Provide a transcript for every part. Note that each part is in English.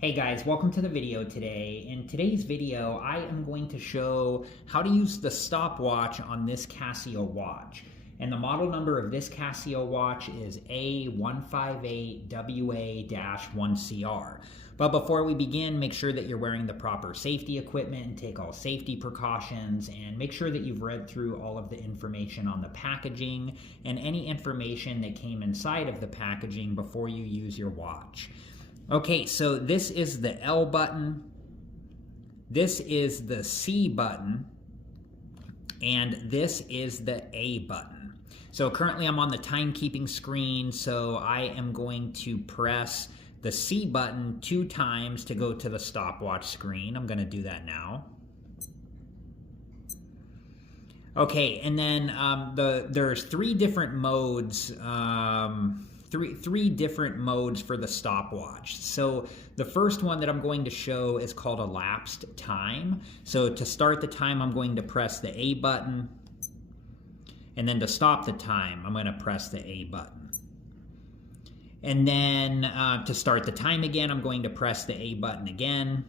Hey guys, welcome to the video today. In today's video, I am going to show how to use the stopwatch on this Casio watch. And the model number of this Casio watch is A158WA-1CR. But before we begin, make sure that you're wearing the proper safety equipment and take all safety precautions, and make sure that you've read through all of the information on the packaging and any information that came inside of the packaging before you use your watch. Okay, so this is the L button, this is the C button, and this is the A button. So currently I'm on the timekeeping screen, so I am going to press the C button 2 times to go to the stopwatch screen. I'm going to do that now. Okay, and then there's 3 different modes. Three different modes for the stopwatch. So the first one that I'm going to show is called elapsed time. So to start the time, I'm going to press the A button, and then to stop the time, I'm going to press the A button. And then to start the time again, I'm going to press the A button again.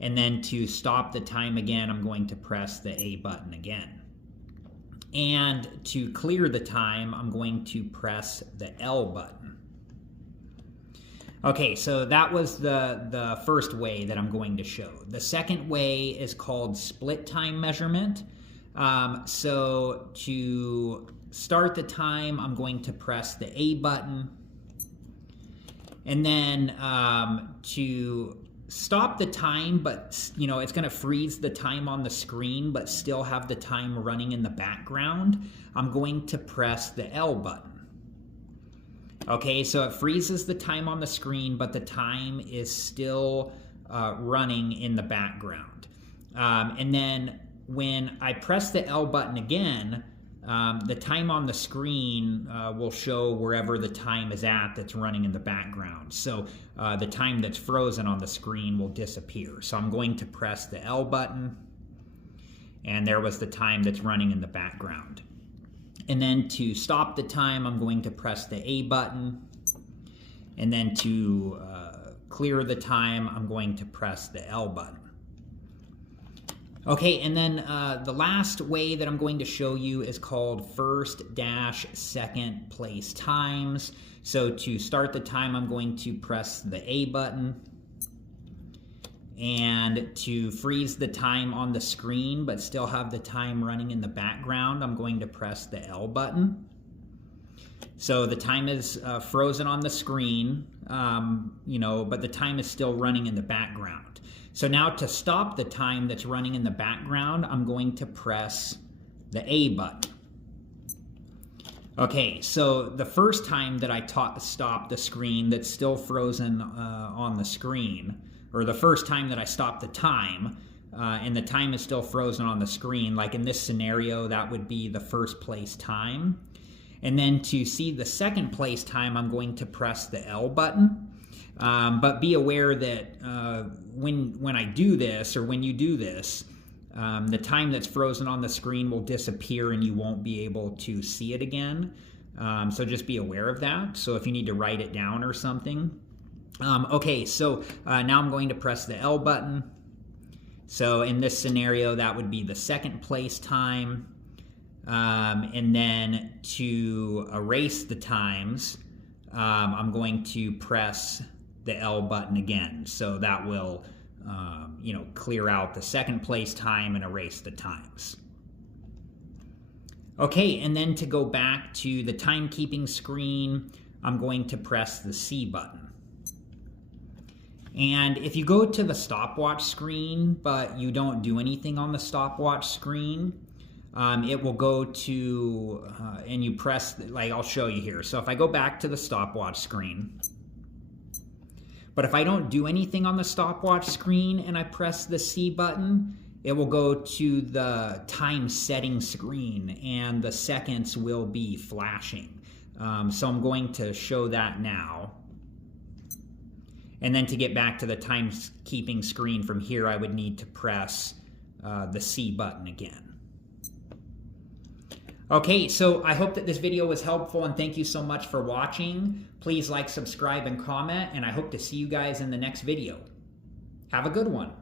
And then to stop the time again, I'm going to press the A button again. And to clear the time, I'm going to press the L button. Okay, so that was the first way that I'm going to show. The second way is called split time measurement. So to start the time, I'm going to press the A button. And then to stop the time, but it's going to freeze the time on the screen but still have the time running in the background, I'm going to press the L button. Okay, so it freezes the time on the screen, but the time is still running in the background. And then when I press the L button again, the time on the screen will show wherever the time is at that's running in the background. So the time that's frozen on the screen will disappear. So I'm going to press the L button, and there was the time that's running in the background. And then to stop the time, I'm going to press the A button. And then to clear the time, I'm going to press the L button. Okay, and then the last way that I'm going to show you is called first-second place times. So to start the time, I'm going to press the A button. And to freeze the time on the screen but still have the time running in the background, I'm going to press the L button. So the time is frozen on the screen, but the time is still running in the background. So now to stop the time that's running in the background, I'm going to press the A button. Okay, so the first time that I stopped the screen that's still frozen on the screen, or the first time that I stopped the time, and the time is still frozen on the screen, like in this scenario, that would be the first place time. And then to see the second place time, I'm going to press the L button. But be aware that when I do this, or when you do this, the time that's frozen on the screen will disappear and you won't be able to see it again. So just be aware of that. So if you need to write it down or something. Okay, so now I'm going to press the L button. So in this scenario, that would be the second place time. And then to erase the times, I'm going to press the L button again. So that will, clear out the second place time and erase the times. Okay, and then to go back to the timekeeping screen, I'm going to press the C button. And if you go to the stopwatch screen, but you don't do anything on the stopwatch screen, it will go to, and you press, I'll show you here. So if I go back to the stopwatch screen, but if I don't do anything on the stopwatch screen and I press the C button, it will go to the time setting screen and the seconds will be flashing. So I'm going to show that now. And then to get back to the timekeeping screen from here, I would need to press the C button again. Okay, so I hope that this video was helpful, and thank you so much for watching. Please like, subscribe, and comment, and I hope to see you guys in the next video. Have a good one.